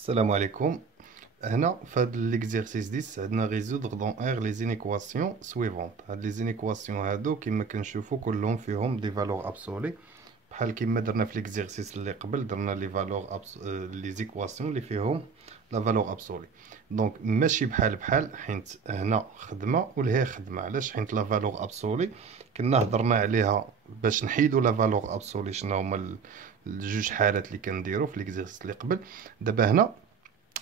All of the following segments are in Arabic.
السلام عليكم. هنا في هذا ليكزيرسيس 10 عندنا ريزودغ دون ار لي زينيكواسيون سويفونت. هاد لي زينيكواسيون هادو كما كنشوفوا كلهم فيهم دي فالور ابسولي، بحال كما درنا في ليكزيرسيس اللي قبل درنا لي فالور لي زيكواسيون اللي فيهم لا فالور ابسولي. دونك ماشي بحال بحال، حيت هنا خدمه ولهي خدمه. علاش؟ حيت لا فالور ابسولي كنا هضرنا عليها باش نحيدوا لا فالور ابسولي شنو هما الجوج حالات اللي كنديروا في ليكزيرسيس اللي قبل. دابا هنا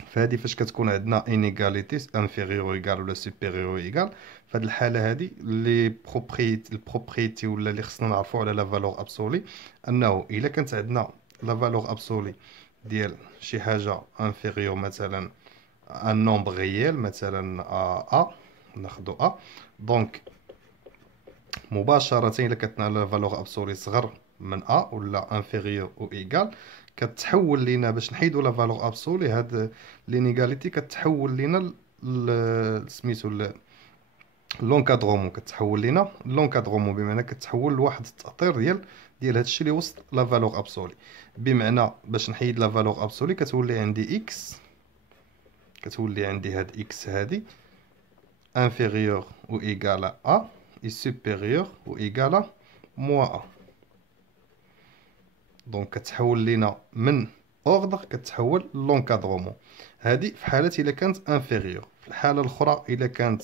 فهادي فاش كتكون عندنا انيغاليتي انفيريور ايغال ولا سوبيريور ايغال، فهاد الحاله هادي لي البروبريتي ولا اللي خصنا نعرفوا على لا فالور ابسولي انه الا كانت عندنا لا فالور ابسولي ديال شي حاجه انفيريور، مثلا ان نومبر ريال، مثلا ا ناخذ ا، دونك مباشره الا كانت لا فالور ابسولي صغر من ا ولا انفيريور او ايغال، كتحول لينا باش نحيدوا لا فالور ابسولي هاد لينيغاليتي، كتحول لينا سميتو لونكادرومون، كتحول لينا لونكادرومون، بمعنى كتحول لواحد التأطير ديال هادشي اللي وسط لا فالور ابسولي. بمعنى باش نحيد لا فالور ابسولي كتولي عندي اكس، كتولي عندي هاد اكس هادي انفيريور او ايغال ا اي سوبيريور او ايغال موا ا. دونك كتحول لينا من اوردر كتحول لونكادرومون. هادي في حالة الا كانت انفيريور. في الحالة الاخرى الا كانت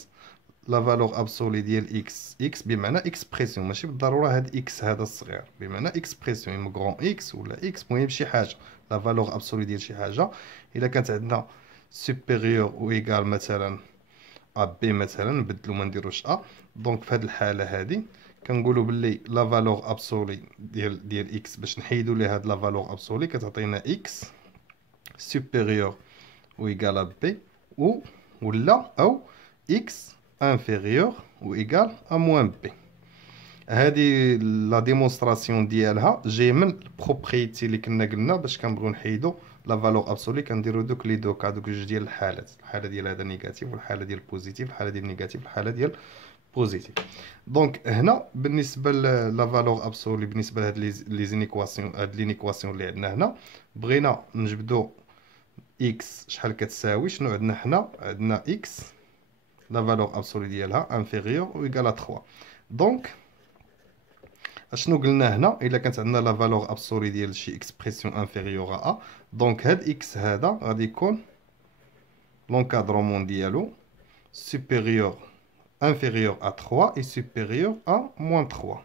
لا فالور ابسولي ديال اكس بمعنى اكسبريسيون، ماشي بالضروره هاد اكس هذا الصغير، بمعنى اكسبريسيون اما كغون اكس ولا اكس، المهم شي حاجه لا فالور ابسولي ديال شي حاجه الا كانت عندنا سوبيريور او ايغال مثلا ا بي، مثلا نبدلو ما نديروش ا. دونك في هاد الحاله هادي كنقولوا باللي لا فالور ابسولي ديال اكس باش نحيدوا ليه هاد لا فالور ابسولي كتعطينا اكس سوبيريور ou égal à b ou x inférieur ou égal à moins b. هذه لا ديمونستراسيون ديالها جاي من البروبريتي اللي كنا قلنا باش كنبغيو نحيدو لا فالور ابسولي كنديرو دوك لي دوكا، دوك جوج ديال الحالات، الحاله ديال هذا نيجاتيف والحاله ديال بوزيتيف، الحاله ديال نيجاتيف الحاله ديال بوزيتيف. دونك هنا بالنسبه لا فالور ابسولي، بالنسبه لهاد لي زينيكواسيون، هاد لينيكواسيون اللي عندنا هنا بغينا نجبدو اكس شحال كتساوي، شنو عندنا حنا؟ عندنا اكس لا فالور ابسولي ديالها انفيريور او ايغال 3. دونك اشنو قلنا هنا؟ الا كانت عندنا لا فالور ابسولي ديال شي اكسبريسيون انفيريور ا، دونك هاد اكس هذا غادي يكون لونكادرومون ديالو سوبيريور انفيريور ا 3 اي سوبيريور ا موان 3.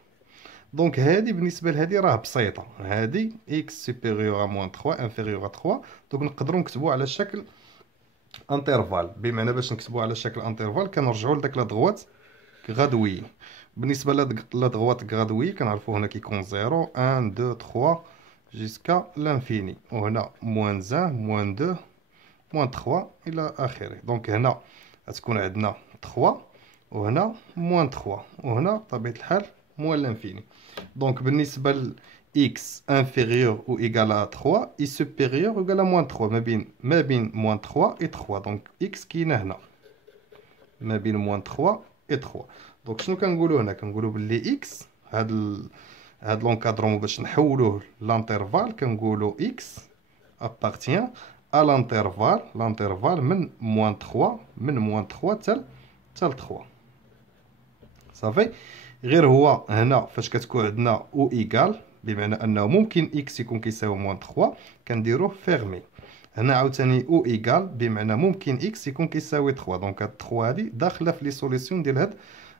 دونك هادي بالنسبه لهادي راه بسيطه، هادي اكس سوبيريور ا موان 3 انفيريور ا 3، دونك نقدروا نكتبوا على شكل انترفال. بمعنى باش نكتبوا على شكل انترفال كنرجعوا لداك لا دغوات غادوي. بالنسبه لا دغوات غادوي كنعرفوا هنا كيكون 0 1 2 3 جيسكا لانفيني، وهنا موان 1 موان 2 موان 3 الى اخره. دونك هنا غتكون عندنا 3 وهنا موان 3 وهنا بطبيعه الحال موان لانفيني. دونك بالنسبه ل x inférieur ou égal à 3 et supérieur ou égal à moins 3، ما بين moins 3 et 3. دونك x كاينه هنا ما بين moins 3 et 3. دونك شنو كنقولوا هنا؟ كنقولوا باللي x هاد لونكادرون باش نحولوه لانترفال كنقولوا x appartient à l'intervalle من moins 3 حتى 3 صافي. غير هو هنا فاش كتكون عندنا او ايغال، بمعنى انه ممكن اكس يكون كيساوي موان 3 كنديروه فيرمي. هنا عاوتاني او ايغال بمعنى ممكن اكس يكون كيساوي 3، دونك هاد 3 هادي داخله في لي سوليسيون ديال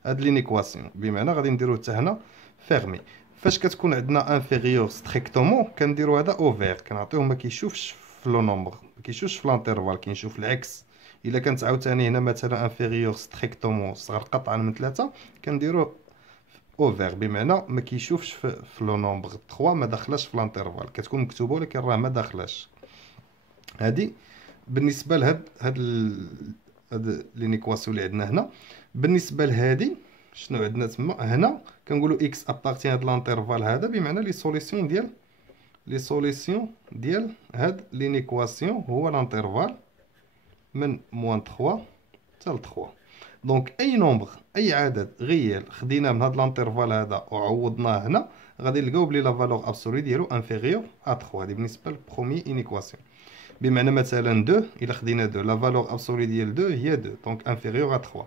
هاد لينيكواسيون، بمعنى غادي نديروه حتى هنا فيرمي. فاش كتكون عندنا انفيريور ستريكتومون كنديرو هذا اوفير، كنعطيوه ما كيشوفش في لو نومبر، ما كيشوفش في لانترفال، كيشوف العكس. الا كانت عاوتاني هنا مثلا انفيريور ستريكتومون صغر قطعا من 3 كنديروه اوفر، بمعنى ما كيشوفش في لو نومبر 3، ما داخلاش في لانترفال، كتكون مكتوبه ولكن راه ما داخلاش. هادي بالنسبه هاد لينيكواسيون اللي عندنا هنا. بالنسبه لهادي شنو عندنا تما؟ هنا كنقولوا اكس ابارتي هاد لانترفال هذا، بمعنى لي سوليسيون ديال هاد لينيكواسيون هو لانترفال من موان 3 حتى ل 3. دونك اي نومبر اي عدد غيال خديناه من هاد لانترفال هذا وعوضناه هنا غادي نلقاو بلي لا فالور ابسولي ديالو انفيريور ا 3. هادي بالنسبه للبروميي انيكواسيون. بمعنى مثلا 2 الا خدينا 2 لا فالور ابسولي ديال 2 هي 2 دونك انفيريور ا 3.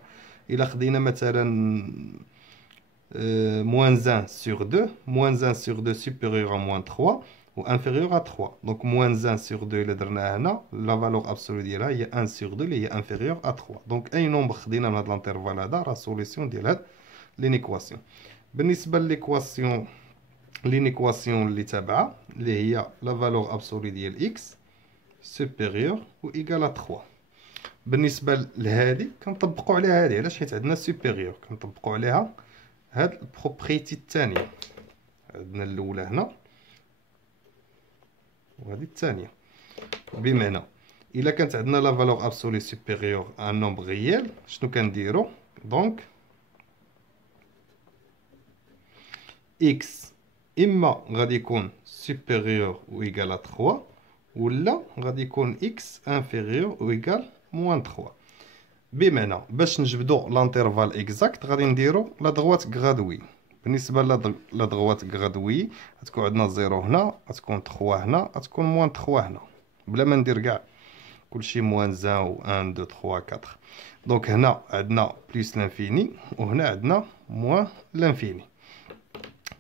الا خدينا مثلا moins 1 sur 2, moins 1 sur 2 supérieur à moins 3 ou inférieur à 3. Donc moins 1 sur 2 اللي درناه هنا la valeur absolue ديالها هي 1 sur 2 اللي هي inférieur à 3. Donc اي نومبر خدينا من هذا الانترفال هذا راه سوليسيون ديال هاد لينيكواسيون. بالنسبه ليكواسيون اللي تابعه اللي هي la valeur absolue ديال x supérieur ou égal à 3. بالنسبه لهذه كنطبقوا عليها هذه، علاش؟ حيت عندنا supérieur كنطبقوا عليها هاد البروبريتي الثانيه. عندنا الاولى هنا وهذه الثانيه، بمعنى الا كانت عندنا لا فالور ابسولي سوبيريور ان نومبر ريال شنو كنديرو؟ دونك اكس اما غادي يكون سوبيريور او ايكال 3 ولا غادي يكون اكس انفيريور او ايكال موان 3. بمعنى باش نجبدو لانترفال اكزاكت غادي نديرو لا دغوات غرادوي. بالنسبه لا دغوات غرادوي غتكون عندنا 0 هنا، غتكون 3 هنا، غتكون موان 3 هنا، بلا ما ندير كاع كلشي موان 1 و 1 2 3 4. دونك هنا عندنا بلس لانفيني وهنا عندنا موان لانفيني.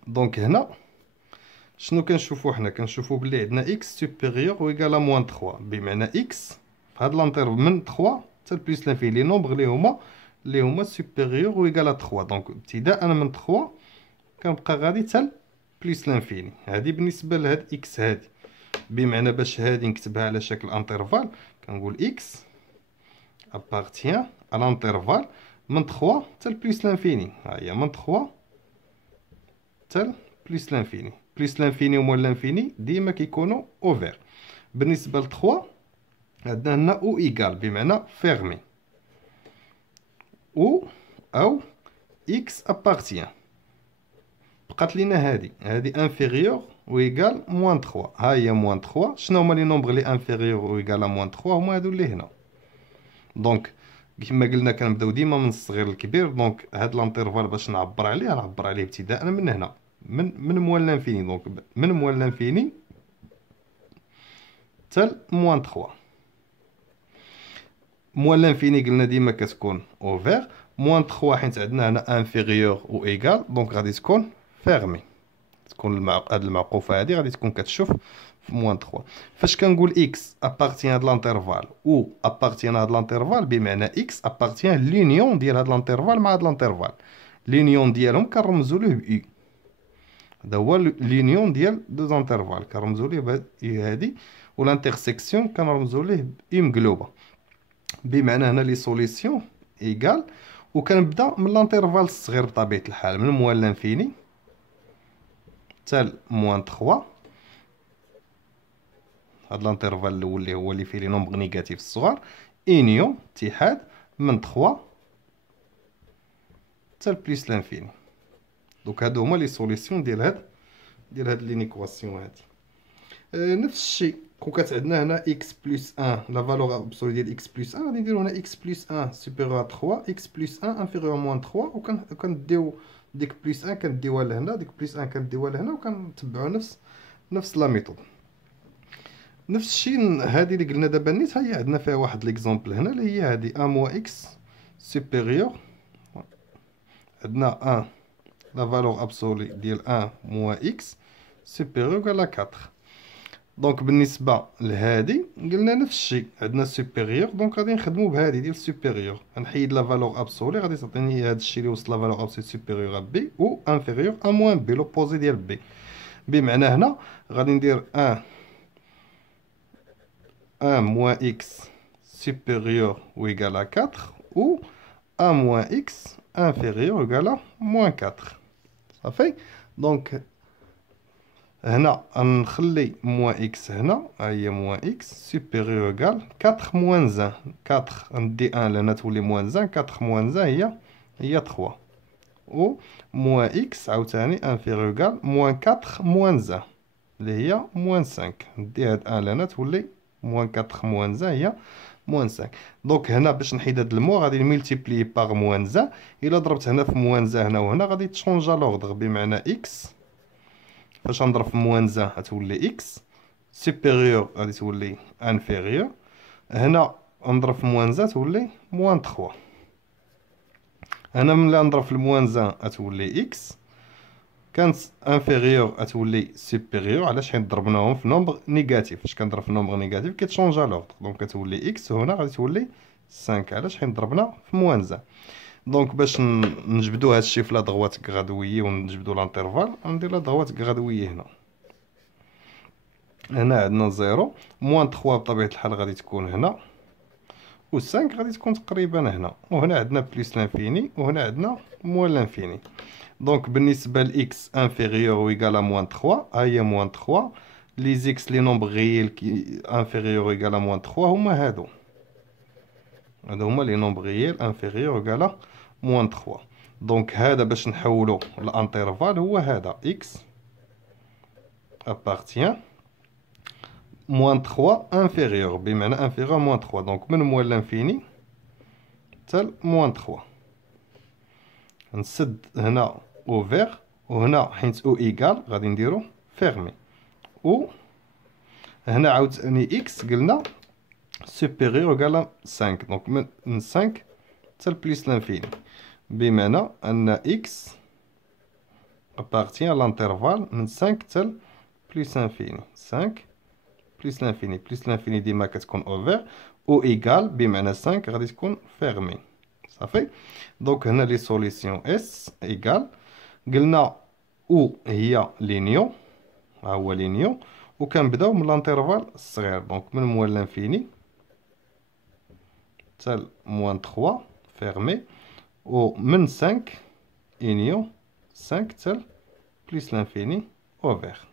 دونك هنا شنو كنشوفو حنا؟ كنشوفو بلي عندنا اكس سوبيريور و ايكال موان 3، بمعنى اكس في هاد لانترفال من 3 حتى بلس لانفيني لي نومبر اللي هما سوبيريور و ايكال 3. دونك ابتداء من 3 كنبقى غادي حتى بلس لانفيني. هادي بالنسبه لهاد اكس هادي، بمعنى باش هادي نكتبها على شكل انترفال كنقول اكس ابارتيان ا لانترفال من 3 حتى بلس لانفيني. ها هي من 3 حتى بلس لانفيني. بلس لانفيني وموان لانفيني ديما كيكونوا اوفير. بالنسبه ل 3 عندنا هنا او ايكال بمعنى فيرمي او اكس ابارتيان. بقات لينا هادي انفيريور و ايكال موان 3. ها هي موان 3. شنو هما لي نومبر لي انفيريور و ايكال موان 3؟ هما هادو اللي هنا. دونك كما قلنا كنبداو ديما من الصغير للكبير. دونك هاد لانترفال باش نعبر عليه ابتداء من هنا من موان لانفيني. دونك من موان لانفيني حتى موان 3. موان لانفيني قلنا ديما كتكون اوفير. موان 3 حيت عندنا هنا انفيريور و ايكال دونك غادي تكون فيرمي. تكون هاد المعقوفه هادي غادي تكون كتشوف في موان 3. فاش كنقول اكس ابارتيان هاد لانترفال و ابارتيان هاد لانترفال بمعنى اكس ابارتيان لونيون ديال هاد لانترفال مع هاد لانترفال. لونيون ديالهم كنرمزو ليه ب اي. هذا هو لونيون ديال دو زانترفال كنرمزو ليه بهاد هادي، و لانترسيكسيون كنرمزو ليه ب اي مقلوبه. بمعنى هنا لي سوليسيون ايكال وكنبدا من لانترفال الصغير بطبيعه الحال من موان لانفيني حتى موان 3. هاد لانترفال الاول اللي هو اللي فيه لي نومبر نيجاتيف الصغار اونيون اتحاد من 3 حتى بلس لانفيني. دونك هادو هما لي سوليسيون ديال هاد لينيكواسيون هادي. نفس الشيء كون كانت عندنا هنا اكس بلس 1 لا فالور ابسولي ديال اكس بلس 1 غادي نديرو هنا اكس بلس 1 سوبيريور ا 3 اكس بلس 1 انفيريور موان 3 وكنديو ديك بلس 1 كنديوها لهنا ديك بلس 1 كنديوها لهنا وكنتبعوا نفس لا ميثود. نفس الشيء هذه اللي قلنا دابا نيت ها هي عندنا فيها واحد ليكزامبل هنا اللي هي هذه ا موا اكس سوبيريور. عندنا 1 لا فالور ابسولي ديال 1 موا اكس سوبيريور على 4. دونك بالنسبه لهادي قلنا نفس الشيء عندنا سوبيريور دونك غادي نخدموا بهذه ديال سوبيريور. غنحيد لا فالور ابسولي غادي تعطيني هذا الشيء اللي وسط لا فالور ابسولي سوبيريور ا بي و انفيريور ا موان بي لوبوزي ديال بي. بمعنى هنا غادي ندير 1 moins x supérieur ou égal à 4 ou 1 moins x inférieur ou égal à moins 4. Ça fait donc هنا نخلي moins x هنا هي moins x supérieur ou égal 4 moins 1. 4 ندي 1 لهنا تولي moins 1. 4 moins 1 هي 3 و moins x عاوتاني inférieur ou égal moins 4 moins 1 اللي هي moins 5. ندي هاد 1 لهنا تولي موان 4 موان 1 هي موان 5. دونك هنا باش نحيد هاد المو غادي نملتيبلي باغ موان 1. الا ضربت هنا في موان 1 هنا وهنا غادي تشونجا لوردر بمعنى اكس فاش نضرب في موان 1 غتولي اكس سوبيريور غادي تولي انفيريور. هنا نضرب في موان زان تولي موان 3. هنا ملي نضرب في الموان زان غتولي اكس، كانت انفيريور غتولي سوبيريور. علاش؟ حيت ضربناهم في نومبر نيجاتيف. فاش كنضرب في نومبر نيجاتيف كيتشونجا لوردر، دونك كتولي اكس، وهنا غادي تولي 5. علاش؟ حيت ضربنا في موان زان. دونك باش نجبدو هادشي في لا دغوات غرادويي ونجبدو لانترفال، غندير لا دغوات غرادويي هنا. هنا عندنا 0 موان 3 بطبيعة الحال غادي تكون هنا، و 5 غادي تكون تقريبا هنا، وهنا عندنا بليس لانفيني، وهنا عندنا موان لانفيني. دونك بالنسبة لإكس انفيريور و إيكال موان 3، ها هي موان 3. لي زيكس لي نومبر غييل كي انفيريور و إيكال موان 3 هما هادو هما لي نومبر غييل انفيريور و إيكال موان 3. دونك هذا باش نحولو لانترفال هو هذا إكس appartient موان 3 انفيريور، بمعنى انفيريور موان 3. دونك من موان لانفيني حتى موان 3. نسد هنا اوفير، وهنا حيت او ايكال غادي نديرو فيرمي. و هنا عاوتاني اكس قلنا سوبيريور إيكال 5، دونك من 5 حتى بليس لانفيني، بمعنى ان اكس appartient لانترفال من 5 حتى بليس انفيني. 5 بليس لانفيني، بليس لانفيني ديما كتكون اوفير، او ايكال بمعنى 5 غادي تكون فيرمي. صافي. دونك هنا لي سوليسيون اس ايكال، قلنا او هي لينيو، ها هو لينيو، وكنبداو من لانترفال الصغير، دونك من موان لانفيني حتى موان 3 فيرمي، ومن 5 انيو 5 حتى بليس لانفيني اوفير.